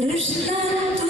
Krishna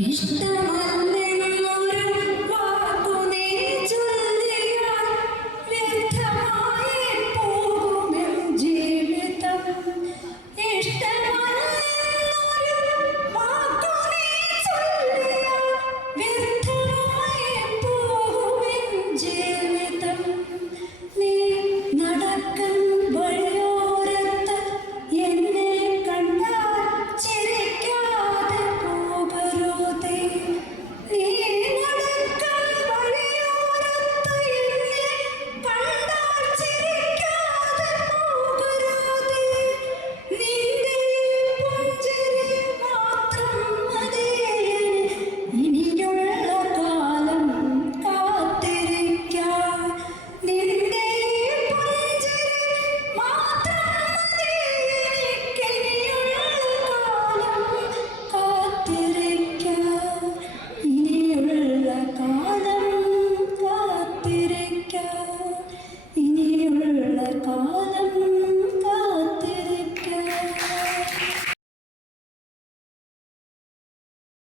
Each time.